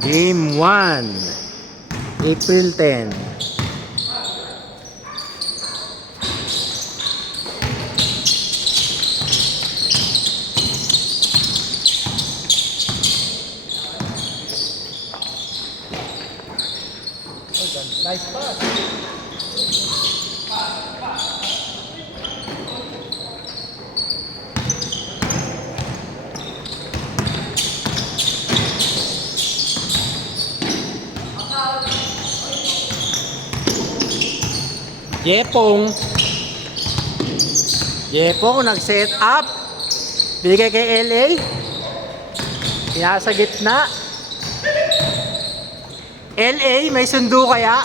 Game 1, April 10. Nice pass. Jepong nag-set up. Binigay kay LA. Pinasa gitna. LA, may sundo kaya?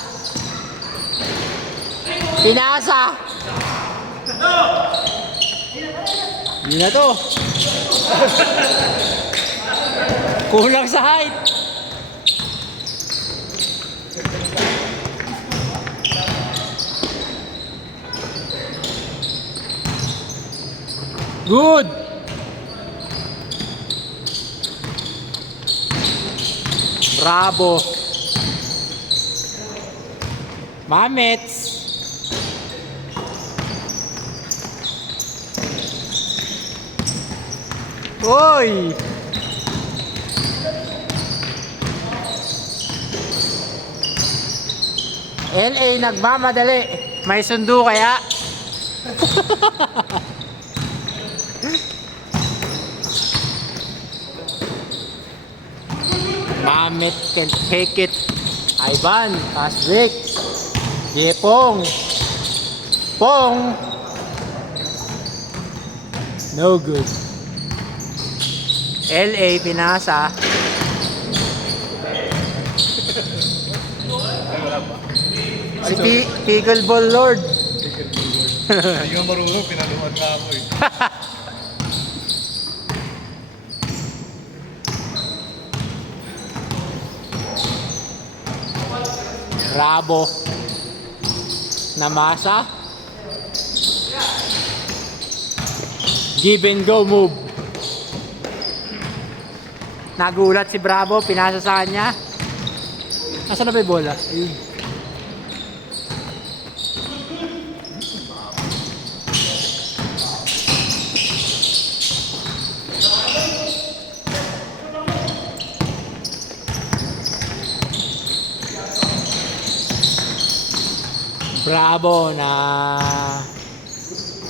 Pinasa. Hindi na to. Kulang sa height. Good. Bravo. Mamets. Oy. LA nagmamadali. May sundo kaya? Mamet can take it. Ivan, pass break. Jepong. Pong. No good. LA pinasa. Si Pickleball Lord. Hindi nga marunong, pinaluan na ako eh. Bravo. Namasa. Give and go move. Nagulat si Bravo, pinasa sa kanya. Nasaan na ba yung bola? Ayun. Bravo na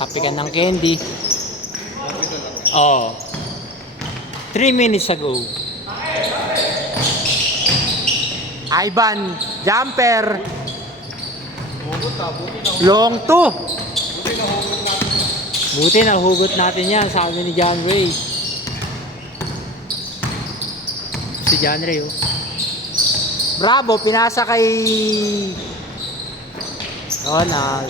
tapikan ng candy. Oh. 3 minutes ago. Ivan, jumper. Long 2. Buti na hugot natin yan, sabi ni John Ray. Si John Ray, oh. Bravo, pinasa kay Ronald.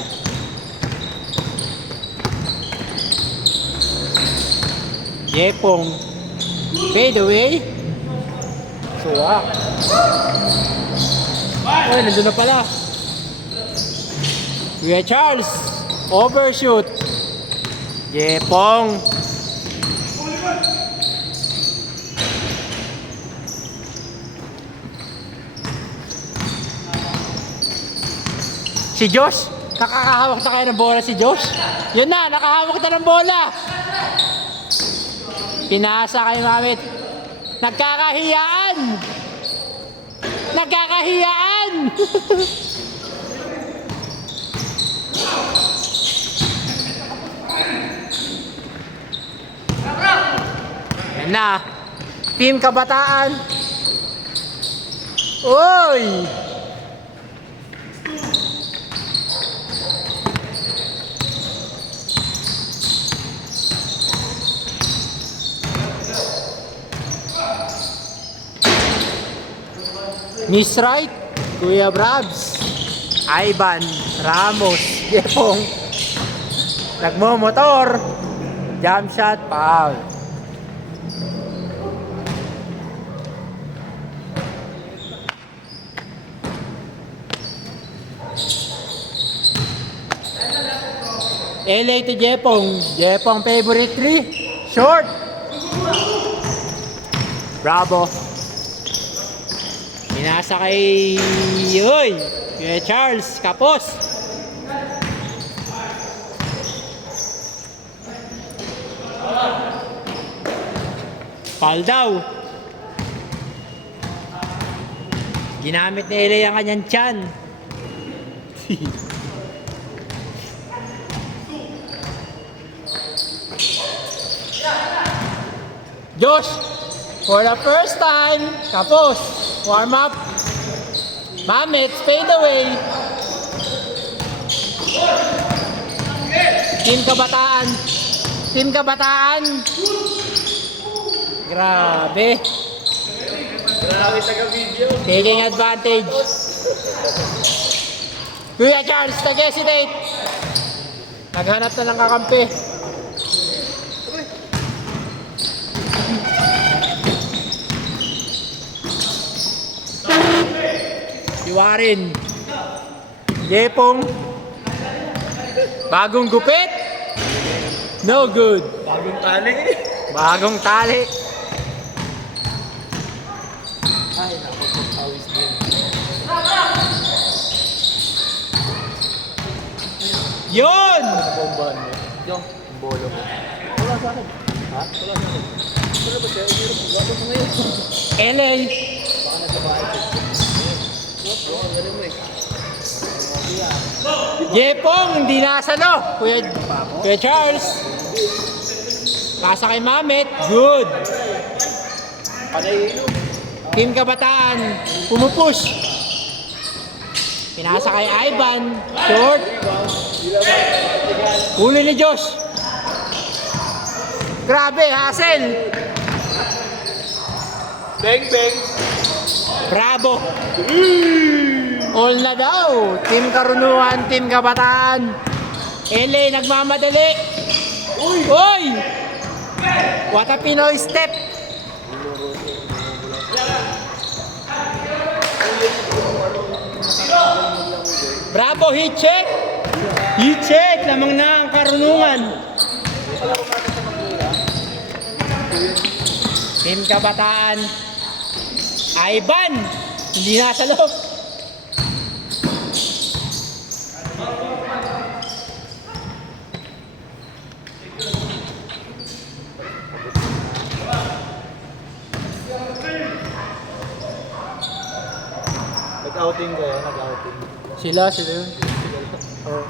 Jepong. Fade away. Suwak. Uy, nandun na pala. Kuya Charles. Overshoot. Jepong. Si Josh, nakakahawak na kayo ng bola si Josh. Yun na, nakahawak na ng bola. Pinasa kay Mamit. Nagkakahiyaan. Nagkakahiyaan. Yan na. Team Kabataan. Oy! Miss Right, Kuya Brabs, Ivan, Ramos, Jepong, nagmomotor, jump shot, foul. LA to Jepong, Jepong favorite 3, short. Bravo. Pinasa kay... Uy! Kuya Charles, kapos! Foul daw. Ginamit ni Ele ang kanyang tiyan. Josh, for the first time, kapos, warm up. Mamit, fade away. Team Kabataan. Team Kabataan. Grabe. Grabe taga-video. Taking advantage. Kuya Charles, nag-hesitate. Naghanap na ng kakampi. Iwarin. Yepong. Bagong gupit. No good. Bagong tali. Bagong tali. Ay, nakapagpapawis din. Yun! Bombahan mo. Yung bolo mo. Wala sa akin. Ha? Wala sa akin. Wala ba siya? Hindi mo gato mo ngayon. LA. Baka nasa bahay ko. Oo, ang galing mo eh. Yepong, hindi nasalo. Kuya Charles. Pasa kay Mamit. Good. Panay yun. Team Kabataan. Pumupush. Pinasa kay Ivan. Short. Huli ni Josh. Grabe, hassle. Bang, bang. Bravo. All na daw. Team Karunuhan, Team Kabataan. LA nagmamadali. Uy! What a Pinoy step. Bravo, heat check. Heat check. Lamang na ang Karunungan. Team Kabataan. Ivan. Hindi nasa loob. Nag-outing kayo, nag-outing. Sila yun. Oh.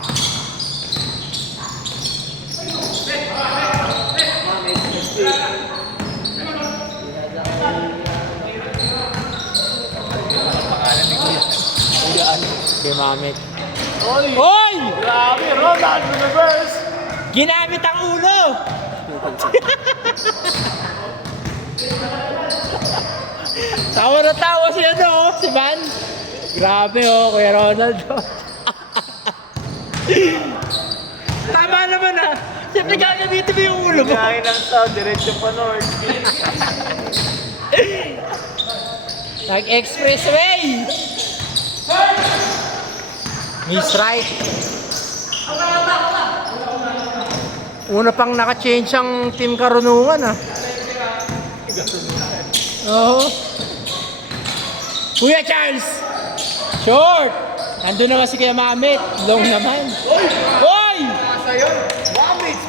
Kay Mamit. Oy! Hoy! Grabe, Ronald Reverse! Ginamit ang ulo! Tawa na tawa si si Van. Grabe Kuya Ronald. Tama naman Siyempre gagamitin mo yung ulo mo. Gayahin ng sound, diretso pa north. Nag-expressway! Miss right. Una pang naka-change ang Team Karunungan Oo. Kuya Charles! Short! Nandun naman si Kuya Mamit. Long naman. Hoy! Nasa yun. Mamits,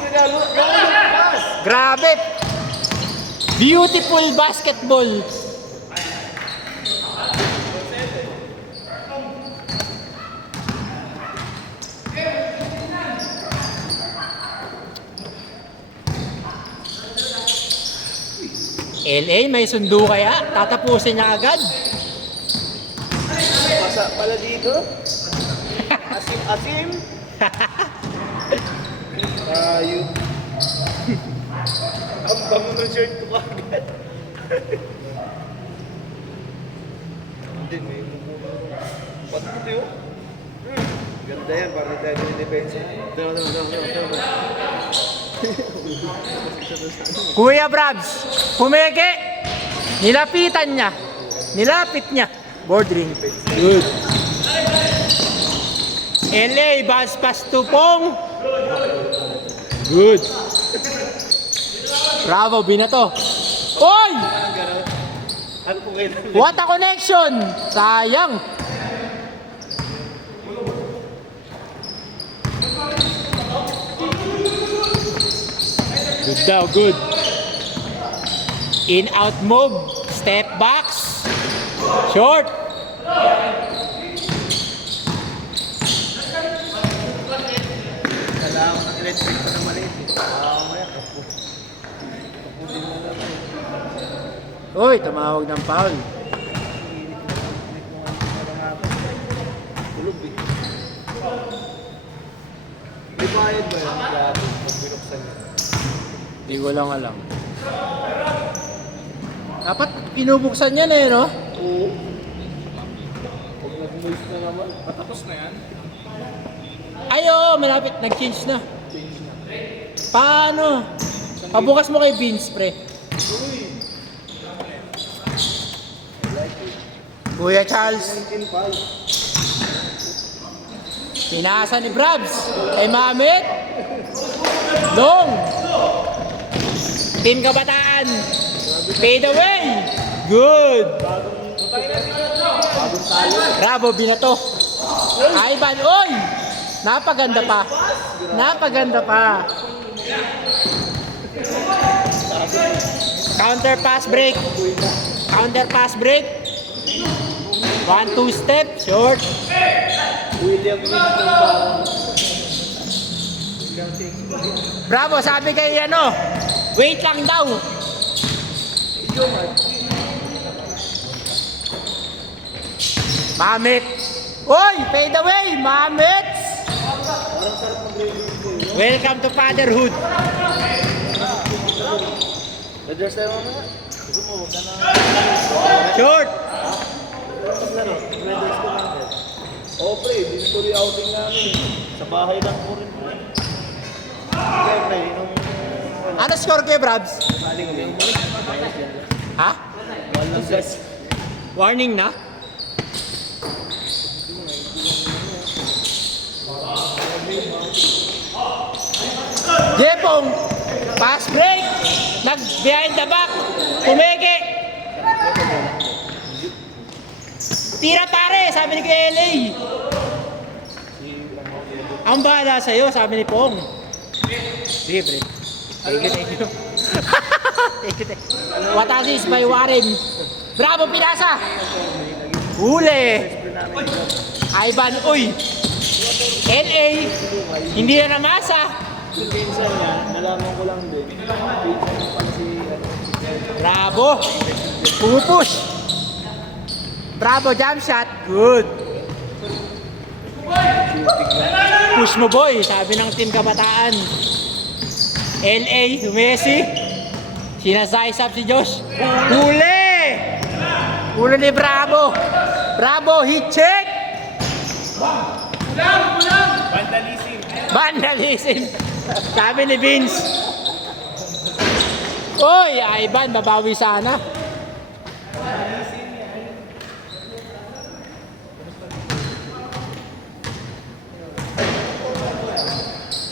pass. Grabe! Beautiful basketball. LA, may sundo kaya? Tatapusin niya agad? Pasa pala dito. Asim. Ayun. Ang bango ng shirt ko agad. Hindi, may bubulong. Pati yun. Ganda yan, parang tayo ng depensa. Kuya Brabs, pumeke. Nilapitan niya. Nilapit niya. Board ring. Good. LA, bounce pass to Pong. Good. Bravo, binato. Oy! Ano po kayo? What a connection! Sayang! Good daw, good. In out move, step backs. Short. Kailangan ng electric pa na maliit. Mamaya kapo. Uy, tumawag ng foul. Tulog eh. May bayad ba yan? Dati, pag binuksan niya. Hindi ko lang alam. Dapat pinubuksan yan eh, no? Oo. Pag nag-moist na naman. Patapos na yan? Ay, oo, malapit. Nag-change na. Change na. Paano? Pabukas mo kay Vince, pre. Uy! Like it. Kuya Charles. 19-5. Pinasa ni Brabs. Kay Mamit. Long. Team Kabataan. Fade away. Good. Bagong talo. Bravo, binato. Ivan, oy! Napaganda pa. Napaganda pa. Counter pass break. Counter pass break. 1-2 step. Short. William Wings ng parang. Bravo, sabi kay ano. Wait lang daw. Mamit. Oy, fade away, Mamit. Welcome to fatherhood. Redress tayo mamaya. Gusto mo, huwag ka na. Short. Paglaro, redress ko natin. Oo pre, dinituloy outing namin. Sa bahay lang po rin po. Kaya pre, nung... Ano score kay Brabs? Saling yung minus yan. Ha? Walang set. Warning na? Jepong, pass break, nag behind the back, tumeke. Tira pare, sabi ni KLA. Ang bahala sa'yo, sabi ni Pong. Sige, pre. Thank you, thank you. Thank you, thank you. What assist by Warren. Bravo, Pinasa. Huli. Ivan, uy. LA, hindi na namasa. Yung pinsan niya, nalaman ko lang din. Bravo. Pumupush. Bravo, jump shot. Good. Push mo boy, sabi ng team Kabataan. LA, Messi. Sinasize up si Josh. Huli! Huli ni Bravo. Bravo, hit check. Vandalism. Vandalism. Sabi ni Vince. Oy, Ivan, babawi sana.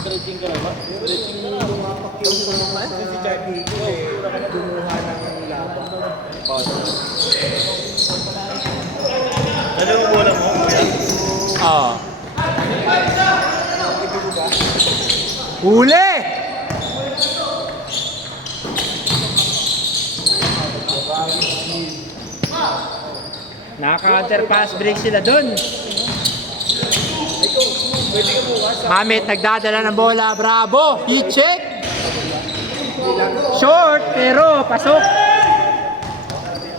Stretching ka na ba? Stretching mo yung lumapak yung sa si Charlie. Dumuha ng laba. Ano mo bola mo? Oo. Huli! Naka-counter pass break sila dun. Mamit nagdadala ng bola. Bravo! Heat check! Short pero pasok.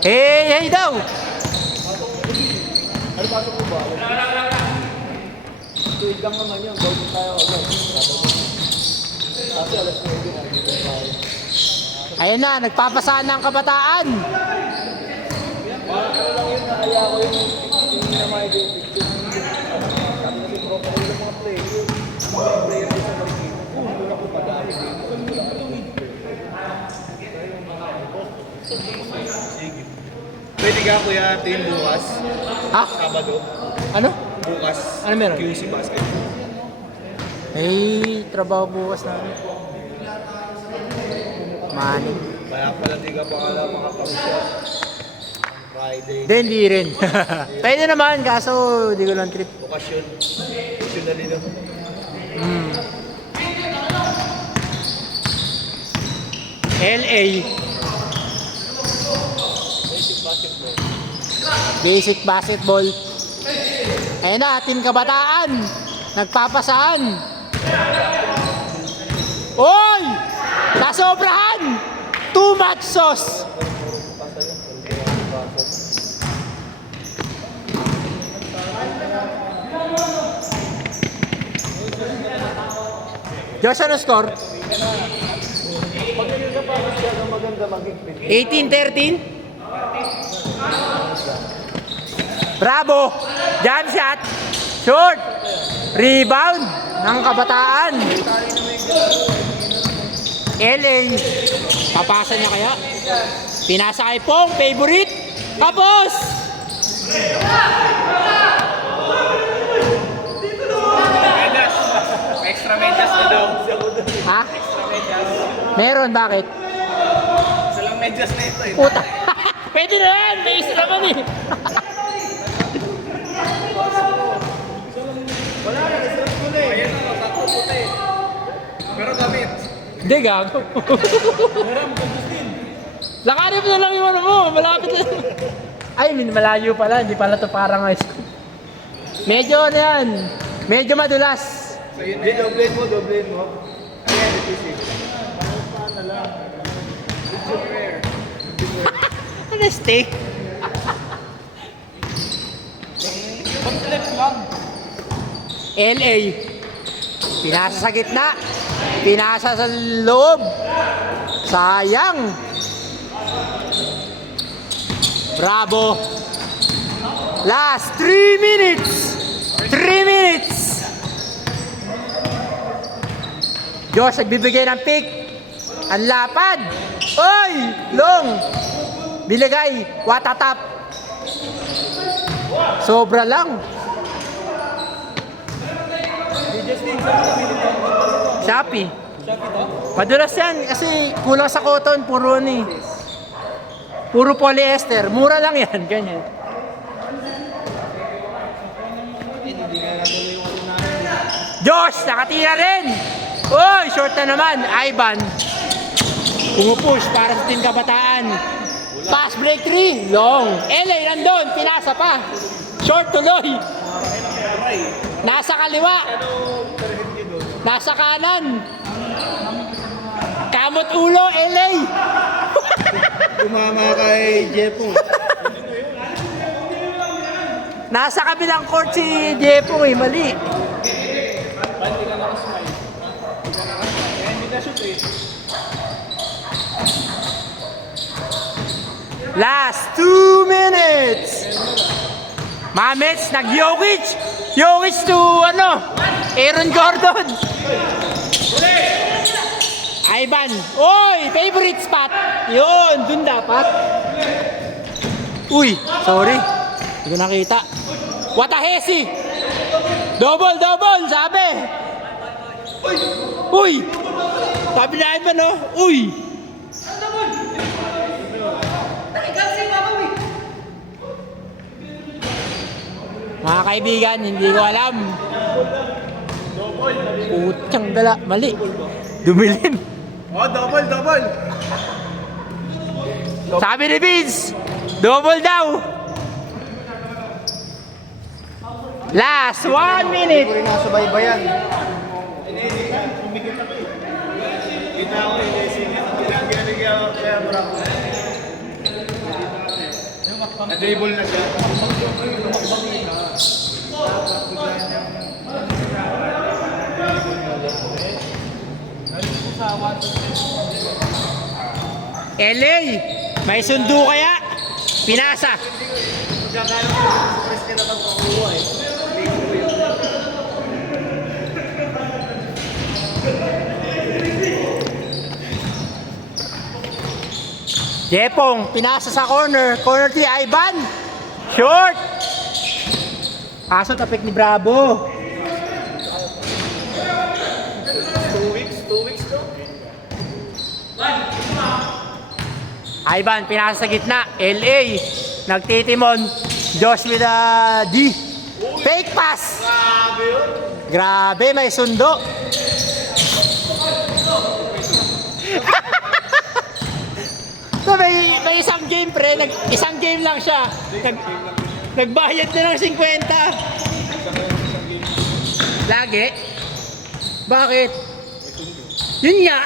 Hey daw! Ano pasok mo ba? Tuwid lang naman yun. Gawin tayo agad. Kasi alas 9 na dito tayo. Ayan na, nagpapasaan ng Kabataan. Ano lang yun, nakaya ko yung hindi na ma-identify. Sabi kasi bro, kung yung mga player din sa Marikina, kung doon ako madami din. Pwede ka kuya, team bukas, Ha? Sabado, Ano? bukas, Ano meron? QC basket. Hey, trabaho bukas na. Manning. Kaya pala di ka pa kala makapag-shot. Friday. Hindi rin. Pwede naman, kaso di ko lang trip. Okasyon. Occasionally lang. LA. Basic basketball. Ayun na, Team Kabataan. Nagpapasaan. Oy! Nasobrahan! Too much sauce! Josh, ano score? Pag yun sa pares siya, ang maganda mag-higpit. 18-13. Bravo! Jump shot! Short! Rebound ng Kabataan. LA. Papasa niya kaya? Pinasa kay Pong. Favorite. Kapos! Extra medyas na daw. Ha? Meron, bakit? Isa lang medyas na ito eh. Puta. Pwede na yan. May isa naman eh. Wala na, isa ko na eh. Ayan na, tatlo puti. Pero gamit. Hindi, gago. Lakarin mo na lang yung ano mo. Malapit na. Ay, malayo pala. Hindi pala to parang high school. Medyo ano yan. Medyo madulas. Hindi, doblein mo. Ayan, ito Ano steak? Pag-flip lang. LA. Pinasa sa gitna. Pinasa sa loob. Sayang. Bravo. Last 3 minutes. 3 minutes. Josh, nagbibigay ng pick. Ang lapad. Oy! Long. Biligay. Watatap. Sobra lang. Shopee. Madulas yan kasi kulang sa cotton. Puro ni. Puro polyester. Mura lang yan. Ganyan. Josh, nakatira rin. Oy, short na naman. Ivan. Pumupush para sa Team Kabataan. Pass break 3. Long. LA nandun. Pinasa pa. Short tuloy. Nasa kaliwa. Nasa kanan. Kamot ulo, LA. Tumama kay Jepong. Nasa kabilang court si Jepong eh. Mali. Hindi ka nakasmile. Kaya hindi ka shoot eh. Last 2 minutes. Mamets, nag-Jokic. Jokic to ano? Aaron Gordon. Ivan. Oy, favorite spot. Yun, dun dapat. Uy, sorry. Hindi ko nakita. Watahesi. Double, sabi. Uy. Sabi na Ivan, no? Uy. Mga kaibigan, hindi ko alam. Putang dala, mali. Dumilim. Oh, double. Sabi ni Vince, double daw. Last 1 minute. Hindi ko rin nasubaybayan. Na-dribble na siya. LA, may sundo kaya? Pinasa. Jepong, pinasa sa corner. Corner ti Ivan. Short. Kaso tapik ni Bravo. 2 weeks to. Ivan, pinasa sa gitna. LA. Nagtitimon. Josh with a D. Fake pass. Grabe yun. Grabe, may sundo. So may isang game pre, isang game lang siya. Nagbayad na ng 50. Lagi? Bakit? Yun nga.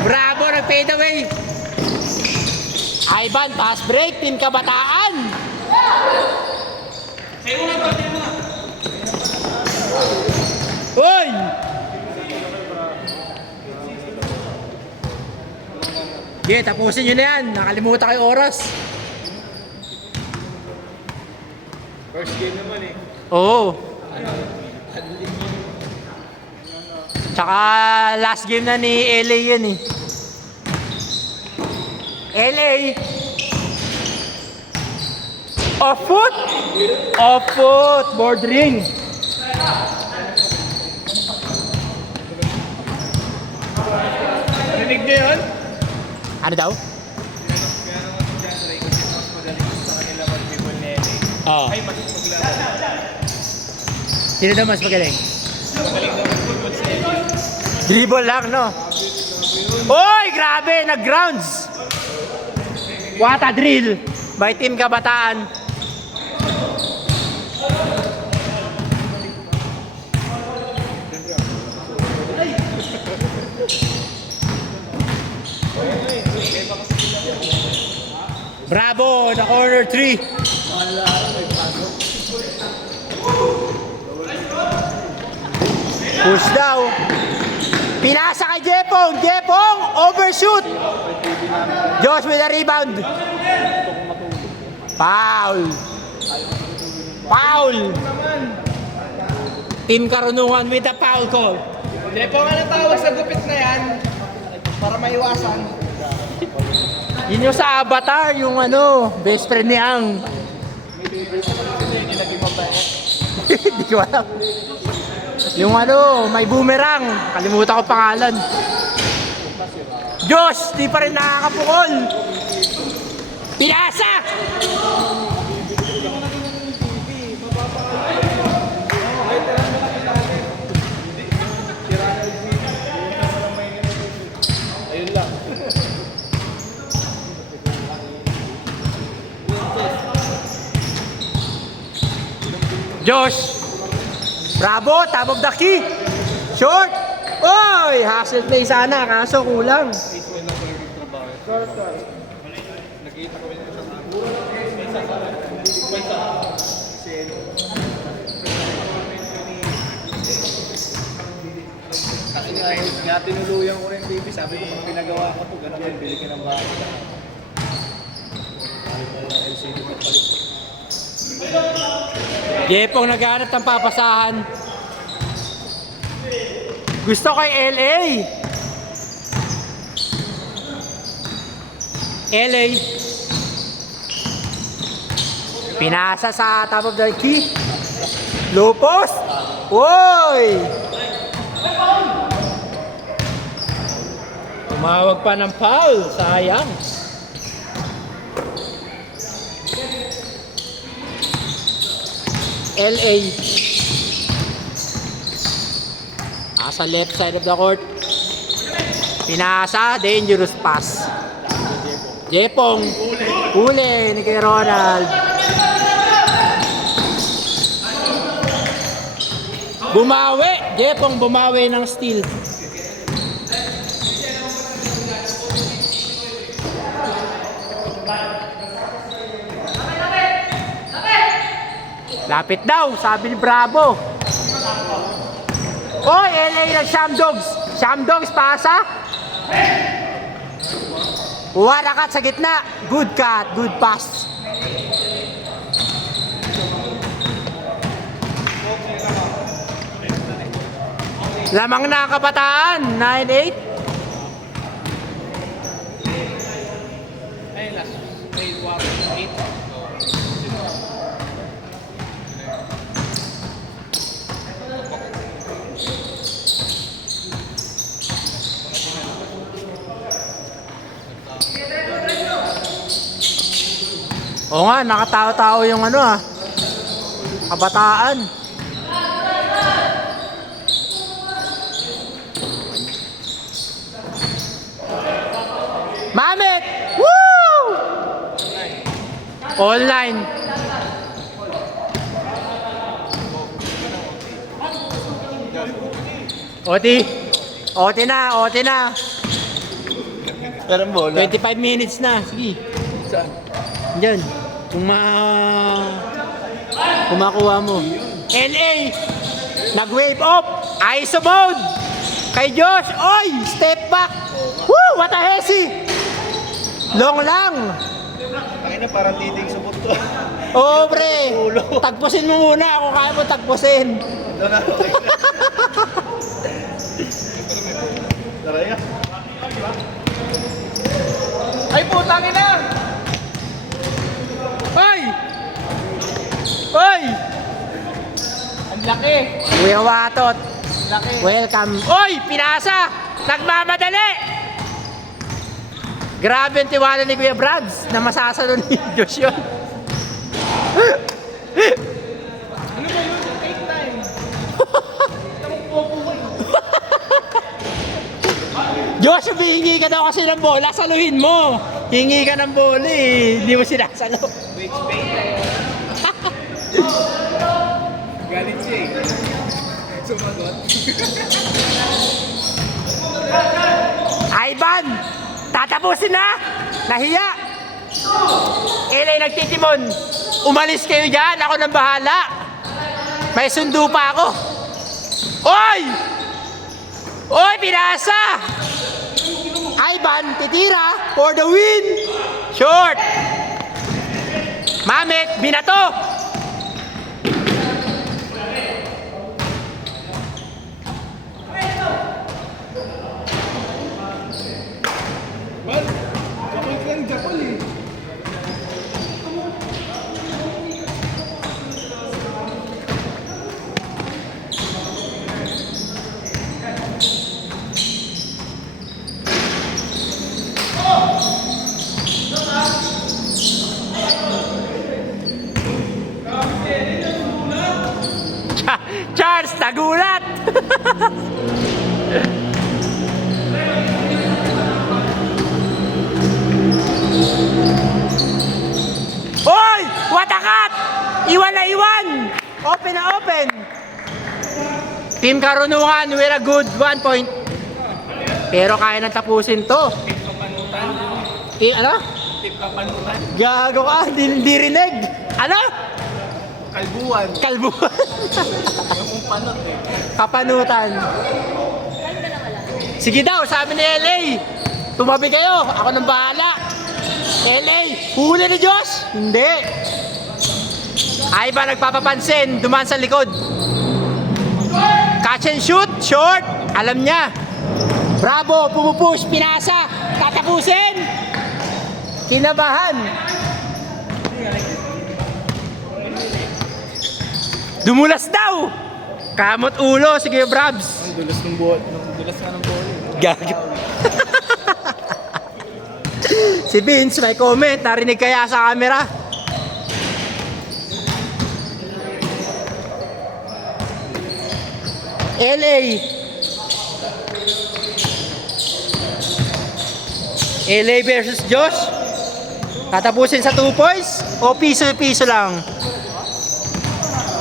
Bravo, nag-fade away. Ivan, pass break, Team Kabataan. Uy! Okay, tapusin nyo na yan. Nakalimutan kayo oras. First game naman eh. Oo. Tsaka last game na ni LA yan eh. LA. Off foot. Off foot. Board ring. Narinig niyo yun? Ano daw? Kaya naman si John Ray kasi mas magaling sa kanila mag-dribble ni LA. Oo. Ay, mas maglaban. Sino daw mas magaling? Magaling daw mag-dribble si LA. Dribble lang, no? Oy, grabe! Nag-grounds! What a drill by Team Kabataan. Bravo, the corner 3. Push daw. Pinasa kay Jepong. Jepong, overshoot. Josh with a rebound. Foul. Foul. Team Karunungan with a foul call. Depo nga natawag sa gupit na yan para maiwasan. Yun yung sa Avatar, yung ano, best friend ni Ang. Hindi ko alam. Yung ano, may boomerang. Kalimutan ko pangalan. Josh, di pa rin nakakapukol. Pinasa! Ayun lang. Josh! Bravo, top of the key. Short! Oy, hustle play sana, kaso kulang. Nakita ko yun sa kasi nga tinuluyan ko rin baby, sabi ko pag pinagawa ko to, ganun din, bili ka ng bahay. LCD ka palit. Jepong naghanap ng papasahan. Gusto kay LA. LA. Pinasa sa top of the key. Low post. Woy! Tumawag pa ng foul. Sayang. LA. Sa left side of the court. Pinasa, dangerous pass. Jepong. Huli ni kay Ronald. Bumawi. Jepong bumawi ng steal. Lapit daw, sabi ni Bravo. Oy, LA ng Sham Dogs. Sham Dogs, pasa. Warakat sa gitna. Good cut, good pass. Lamang na ang Kabataan, 9-8. Ay, last grade 8. Oo nga, nakatao-tao yung ano ah. Kabataan. Mamit! Woo! Online. Oti. Oti na, oti na. Pero ang bola. 25 minutes na. Sige. Saan? Diyan. Kung makuha mo. LA. Nag-wave off. ISO mode. Kay Josh. Oy! Step back. Woo! What a hesi. Long lang. Ay na, parang titing subot to. Oo, pre. Tagpusin mo muna. Ako kaya mo tagpusin. Doon na. Tara yan. Ay, putang ina! Oy! Oy! Ang laki! Kuya Watot. Ang laki! Welcome. Oy! Pinasa! Nagmamadali! Grabe ang tiwala ni Kuya Brabs na masasalo ni Josh yun. Ano ba yun? Take time! Josh, humihingi ka daw kasi ng bola, saluhin mo. Hingi ka ng bola eh, hindi mo sinasalo. Wait, spain tayo. Galit siya eh. Sumagot. Ivan, tatapusin na. Nahiya. LA nagtitimon. Umalis kayo dyan, ako nang bahala. May sundo pa ako. Oy! Oy, pinasa! Ivan, titira for the win. Short. Mamit, binato. Kapag ka ng Japon eh. Charles, nagulat. Hoy! What a cut! Iwan na iwan! Open na open! Team Karunungan with a good 1 point. Pero kaya nang tapusin to. Tip kapanutan. Ano? Tip kapanutan. Gago ka, di rinig. Ano? Kalbuan. Kalbuhan. Yung panot eh. Kapanutan. Sige daw, sabi ni LA. Tumabi kayo, ako nang bahala. LA, huli ni Diyos? Hindi. Ay ba nagpapapansin, dumaan sa likod. Catch and shoot, short. Alam niya. Bravo, pumupush, pinasa. Tatapusin. Kinabahan. Dumulas daw. Kamot ulo, sige Brabs. Ang dulas ng ball. Dulas nga ng ball. Gago. Si Vince may comment, narinig kaya sa camera? LA. LA versus Josh. Tatapusin sa 2 points o piso-piso lang?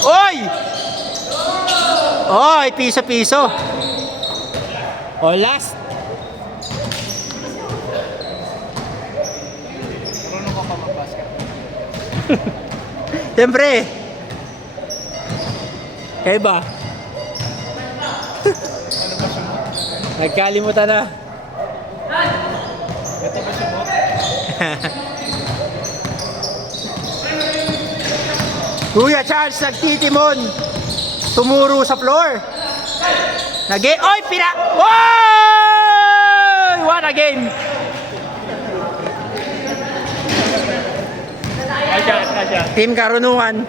Oy! Oy, piso-piso. O last. Marunong ka pa mag-basket. Siyempre. Kaya ba? Nagkalimutan na. Ito ba siya mo? Kuya Charles nagtitimon. Tumuro sa floor. Oy, pina! Oy! What a game! Asya. Team Karunungan.